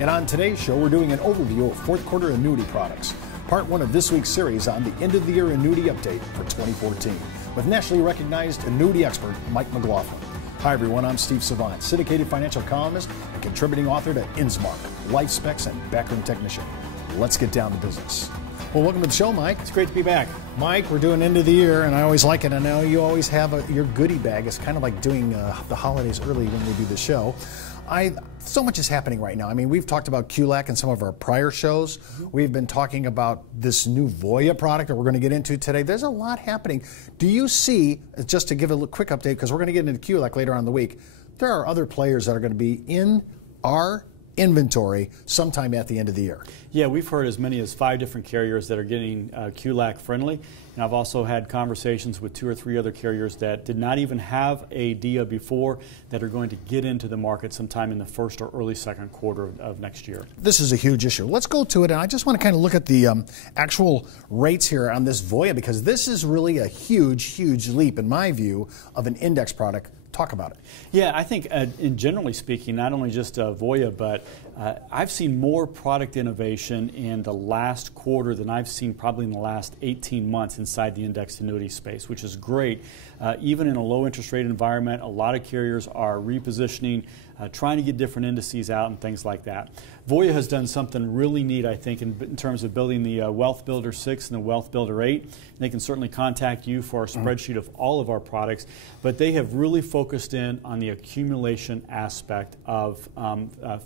And on today's show, we're doing an overview of fourth quarter annuity products. Part one of this week's series on the end of the year annuity update for 2014 with nationally recognized annuity expert Mike McLaughlin. Hi everyone, I'm Steve Savant, syndicated financial columnist and contributing author to InsMark, Life Specs, and Backroom Technician. Let's get down to business. Well, welcome to the show, Mike. It's great to be back. Mike, we're doing end of the year, and I always like it. I know you always have your goodie bag. It's kind of like doing the holidays early when we do the show. So much is happening right now. I mean, we've talked about QLAC in some of our prior shows. We've been talking about this new VOYA product that we're going to get into today. There's a lot happening. Do you see, just to give a quick update, because we're going to get into QLAC later on in the week, there are other players that are going to be in our inventory sometime at the end of the year? Yeah, we've heard as many as 5 different carriers that are getting QLAC friendly, and I've also had conversations with 2 or 3 other carriers that did not even have a DIA before that are going to get into the market sometime in the first or early second quarter of next year. This is a huge issue. Let's go to it, and I just want to kind of look at the actual rates here on this VOYA, because this is really a huge, huge leap, in my view, of an index product. Talk about it. Yeah, I think in generally speaking, not only just VOYA, but I've seen more product innovation in the last quarter than I've seen probably in the last 18 months inside the indexed annuity space, which is great. Even in a low interest rate environment, a lot of carriers are repositioning, trying to get different indices out and things like that. VOYA has done something really neat, I think, in terms of building the Wealth Builder 6 and the Wealth Builder 8. And they can certainly contact you for a spreadsheet of all of our products, but they have really focused in on the accumulation aspect of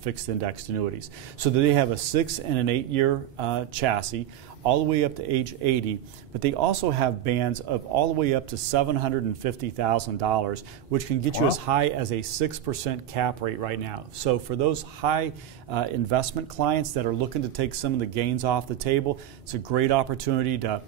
fixed indexed annuities. So that they have a 6 and an 8 year chassis, all the way up to age 80, but they also have bands of all the way up to $750,000, which can get you as high as a 6% cap rate right now. So for those high investment clients that are looking to take some of the gains off the table, it's a great opportunity to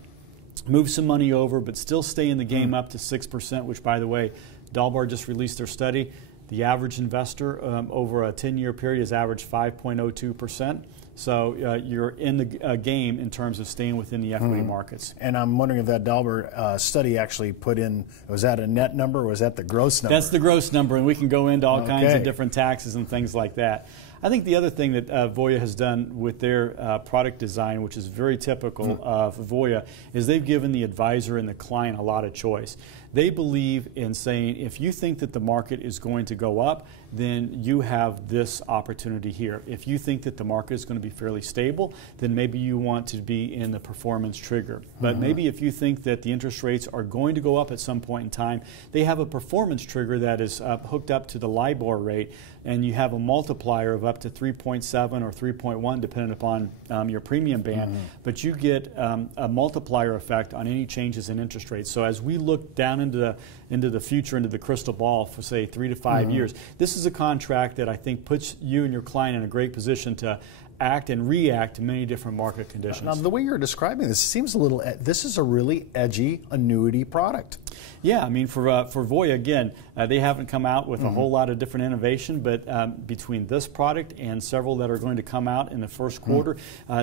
move some money over, but still stay in the game up to 6%, which, by the way, Dalbar just released their study. The average investor over a 10-year period has averaged 5.02%. So you're in the game in terms of staying within the equity markets. And I'm wondering if that Dalbar study actually put in, was that a net number or was that the gross number? That's the gross number, and we can go into all kinds of different taxes and things like that. I think the other thing that VOYA has done with their product design, which is very typical of VOYA, is they've given the advisor and the client a lot of choice. They believe in saying, if you think that the market is going to go up, then you have this opportunity here. If you think that the market is going to be fairly stable, then maybe you want to be in the performance trigger. But maybe if you think that the interest rates are going to go up at some point in time, they have a performance trigger that is hooked up to the LIBOR rate, and you have a multiplier of up to 3.7 or 3.1 depending upon your premium band, but you get a multiplier effect on any changes in interest rates. So as we look down into the future, into the crystal ball for say 3 to 5 years, this is a contract that I think puts you and your client in a great position to act and react to many different market conditions. Now, the way you're describing this seems a little, this is a really edgy annuity product. Yeah, I mean, for VOYA, again, they haven't come out with a whole lot of different innovation, but between this product and several that are going to come out in the first quarter,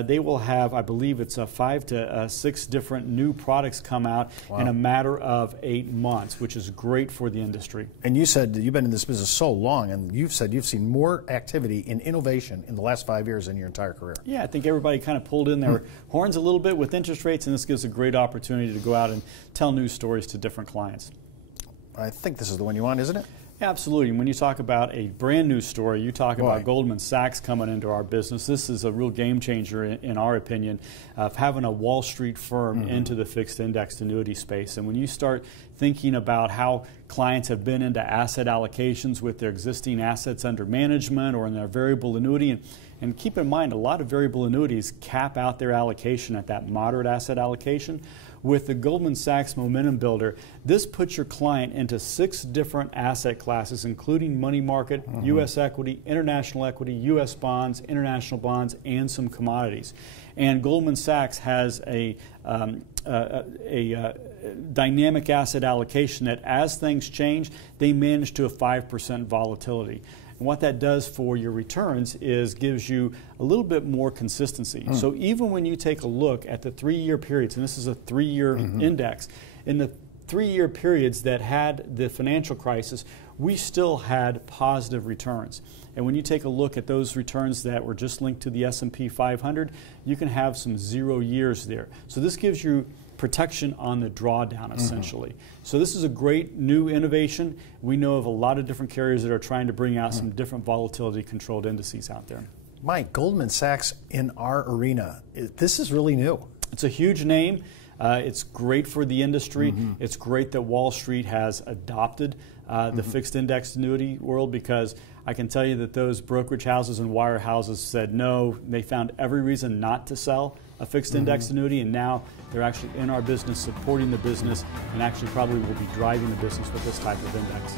they will have, I believe it's 5 to 6 different new products come out in a matter of 8 months, which is great for the industry. And you said that you've been in this business so long, and you've said you've seen more activity in innovation in the last 5 years than your entire career. Yeah, I think everybody kind of pulled in their horns a little bit with interest rates, and this gives a great opportunity to go out and tell news stories to different clients. I think this is the one you want, isn't it? Absolutely. When you talk about a brand new story, you talk about Goldman Sachs coming into our business. This is a real game changer, in our opinion, of having a Wall Street firm into the fixed indexed annuity space. And when you start thinking about how clients have been into asset allocations with their existing assets under management or in their variable annuity, and keep in mind, a lot of variable annuities cap out their allocation at that moderate asset allocation. With the Goldman Sachs Momentum Builder, this puts your client into 6 different asset classes, including money market, U.S. equity, international equity, U.S. bonds, international bonds, and some commodities. And Goldman Sachs has a dynamic asset allocation that, as things change, they manage to a 5% volatility. And what that does for your returns is gives you a little bit more consistency. So even when you take a look at the 3-year periods, and this is a 3-year index, in the 3-year periods that had the financial crisis, we still had positive returns. And when you take a look at those returns that were just linked to the S&P 500, you can have some 0 years there. So this gives you protection on the drawdown, essentially. So this is a great new innovation. We know of a lot of different carriers that are trying to bring out some different volatility controlled indices out there. Mike, Goldman Sachs in our arena, this is really new. It's a huge name. It's great for the industry. It's great that Wall Street has adopted the fixed indexed annuity world, because I can tell you that those brokerage houses and wire houses said no. They found every reason not to sell a fixed indexed annuity, and now they're actually in our business, supporting the business, and actually probably will be driving the business with this type of index.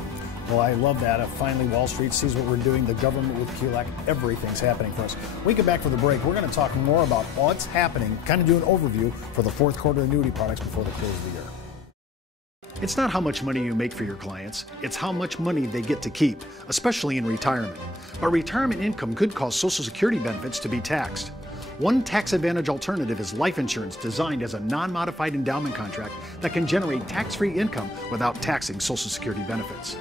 Well, I love that. Finally, Wall Street sees what we're doing. The government with QLAC, everything's happening for us. When we get back for the break, we're going to talk more about what's happening, kind of do an overview for the fourth quarter annuity products before the close of the year. It's not how much money you make for your clients, it's how much money they get to keep, especially in retirement. But retirement income could cause Social Security benefits to be taxed. One tax advantage alternative is life insurance, designed as a non-modified endowment contract that can generate tax-free income without taxing Social Security benefits.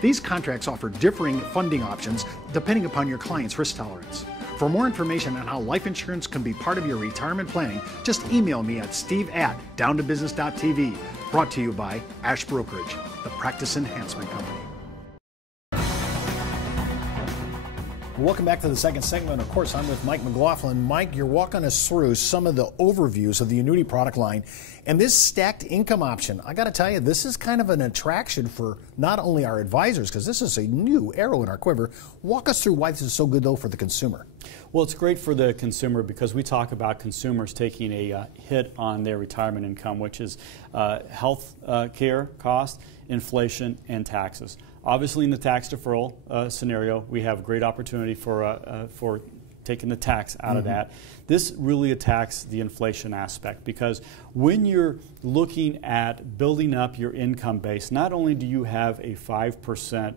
These contracts offer differing funding options depending upon your client's risk tolerance. For more information on how life insurance can be part of your retirement planning, just email me at steve@downtobusiness.tv. Brought to you by Ash Brokerage, the practice enhancement company. Welcome back to the second segment. Of course, I'm with Mike McLaughlin. Mike, you're walking us through some of the overviews of the annuity product line. And this stacked income option, I got to tell you, this is kind of an attraction for not only our advisors, because this is a new arrow in our quiver. Walk us through why this is so good, though, for the consumer. Well, it's great for the consumer because we talk about consumers taking a hit on their retirement income, which is health care cost, inflation, and taxes. Obviously, in the tax deferral scenario, we have great opportunity for taking the tax out of that. This really attacks the inflation aspect, because when you're looking at building up your income base, not only do you have a 5%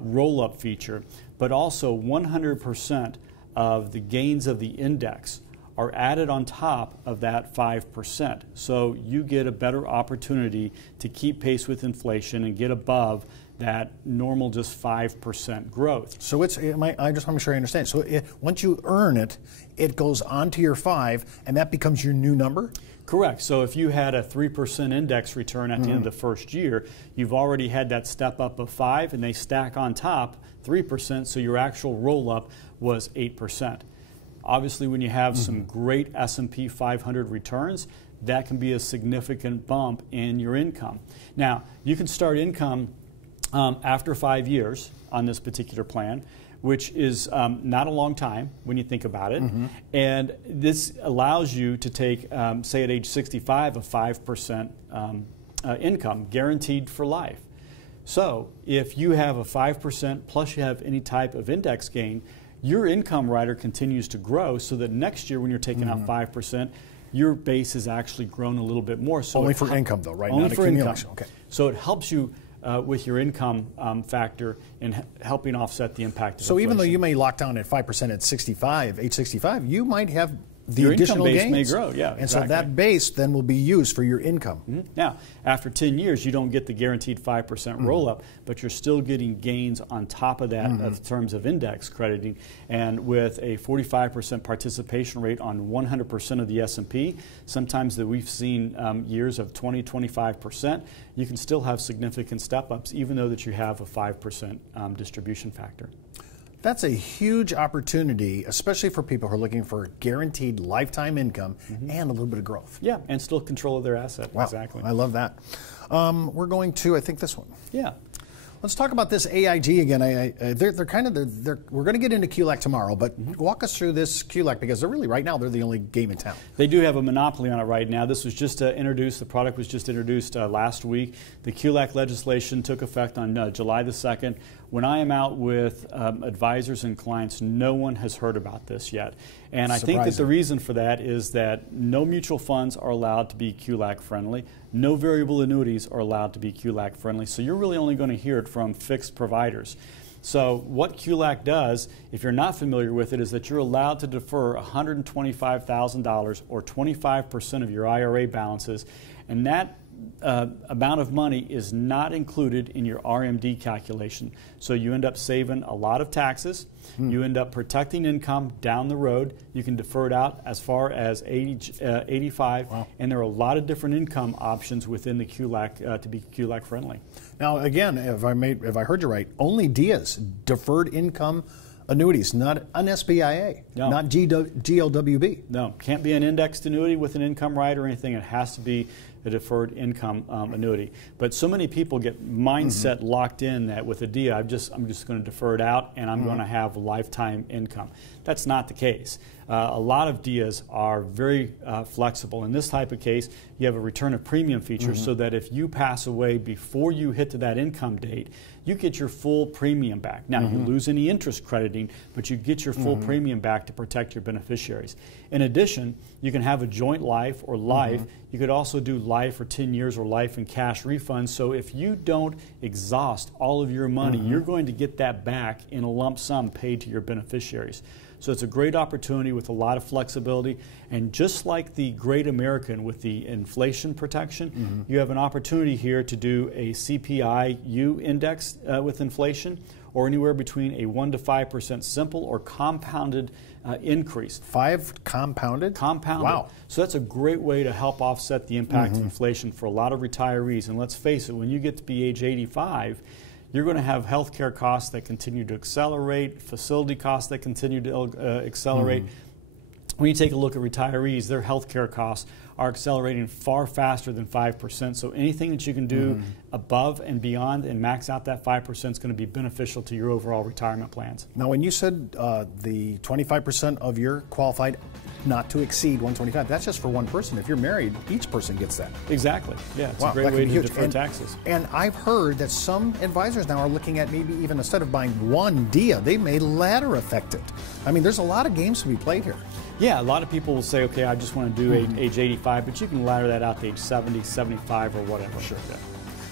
roll-up feature, but also 100% of the gains of the index are added on top of that 5%. So you get a better opportunity to keep pace with inflation and get above that normal just 5% growth. So I just want to make sure I understand. So once you earn it, it goes onto your 5, and that becomes your new number? Correct. So if you had a 3% index return at the end of the first year, you've already had that step up of 5, and they stack on top 3%, so your actual roll-up was 8%. Obviously, when you have some great S&P 500 returns, that can be a significant bump in your income. Now, you can start income after 5 years on this particular plan, which is not a long time when you think about it. And this allows you to take, say at age 65, a 5% income guaranteed for life. So if you have a 5% plus you have any type of index gain, your income rider continues to grow, so that next year when you're taking out 5%, your base has actually grown a little bit more. So only for income, though, right? Only not for income. Okay. So it helps you with your income factor in helping offset the impact of So inflation. even though you may lock down at 5% at 65, age 65, you might have the your additional income base gains. may grow, yeah. And exactly. so that base then will be used for your income. Now, after 10 years, you don't get the guaranteed 5% roll-up, but you're still getting gains on top of that in terms of index crediting. And with a 45% participation rate on 100% of the S&P, sometimes that we've seen years of 20, 25%, you can still have significant step-ups, even though that you have a 5% distribution factor. That's a huge opportunity, especially for people who are looking for guaranteed lifetime income and a little bit of growth. Yeah, and still control of their asset. Wow. Exactly. I love that. We're going to, I think, this one. Yeah. Let's talk about this AIG again. We're going to get into QLAC tomorrow, but walk us through this QLAC, because they're really, right now, they're the only game in town. They do have a monopoly on it right now. This was just introduced, the product was just introduced last week. The QLAC legislation took effect on July the 2nd. When I am out with advisors and clients, no one has heard about this yet. And I think that the reason for that is that no mutual funds are allowed to be QLAC friendly. No variable annuities are allowed to be QLAC friendly. So you're really only going to hear it from fixed providers. So what QLAC does, if you're not familiar with it, is that you're allowed to defer $125,000 or 25% of your IRA balances. And that amount of money is not included in your RMD calculation. So you end up saving a lot of taxes. You end up protecting income down the road. You can defer it out as far as age 85. Wow. And there are a lot of different income options within the QLAC to be QLAC friendly. Now, again, if I heard you right, only DIAs, deferred income annuities, not an SBIA, no. not GLWB. No, can't be an indexed annuity with an income rider or anything. It has to be a deferred income annuity. But so many people get mindset locked in that with a DIA, I'm just going to defer it out and I'm going to have lifetime income. That's not the case. A lot of DIAs are very flexible. In this type of case, you have a return of premium feature so that if you pass away before you hit to that income date, you get your full premium back. Now, you lose any interest crediting, but you get your full premium back to protect your beneficiaries. In addition, you can have a joint life or life. You could also do life for 10 years or life and cash refunds. So if you don't exhaust all of your money, you're going to get that back in a lump sum paid to your beneficiaries. So it's a great opportunity with a lot of flexibility. And just like the Great American with the inflation protection, you have an opportunity here to do a CPI-U index with inflation, or anywhere between a 1 to 5% simple or compounded increase. 5 compounded? Compounded. Wow. So that's a great way to help offset the impact of inflation for a lot of retirees. And let's face it, when you get to be age 85, you're going to have health care costs that continue to accelerate, facility costs that continue to accelerate. When you take a look at retirees, their health care costs are accelerating far faster than 5%. So anything that you can do above and beyond and max out that 5% is going to be beneficial to your overall retirement plans. Now, when you said the 25% of your qualified not to exceed 125, that's just for one person. If you're married, each person gets that. Exactly. Yeah, it's wow, a great way to defer and, taxes. And I've heard that some advisors now are looking at maybe even instead of buying one DIA, they may ladder affect it. I mean, there's a lot of games to be played here. Yeah, a lot of people will say, okay, I just want to do age 85, but you can ladder that out to age 70, 75, or whatever. Sure. Yeah.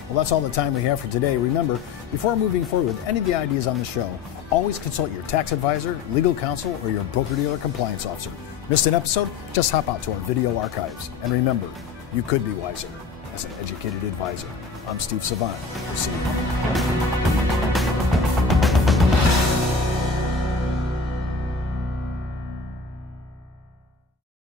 Well, that's all the time we have for today. Remember, before moving forward with any of the ideas on the show, always consult your tax advisor, legal counsel, or your broker-dealer compliance officer. Missed an episode? Just hop out to our video archives. And remember, you could be wiser as an educated advisor. I'm Steve Savant. We'll see you.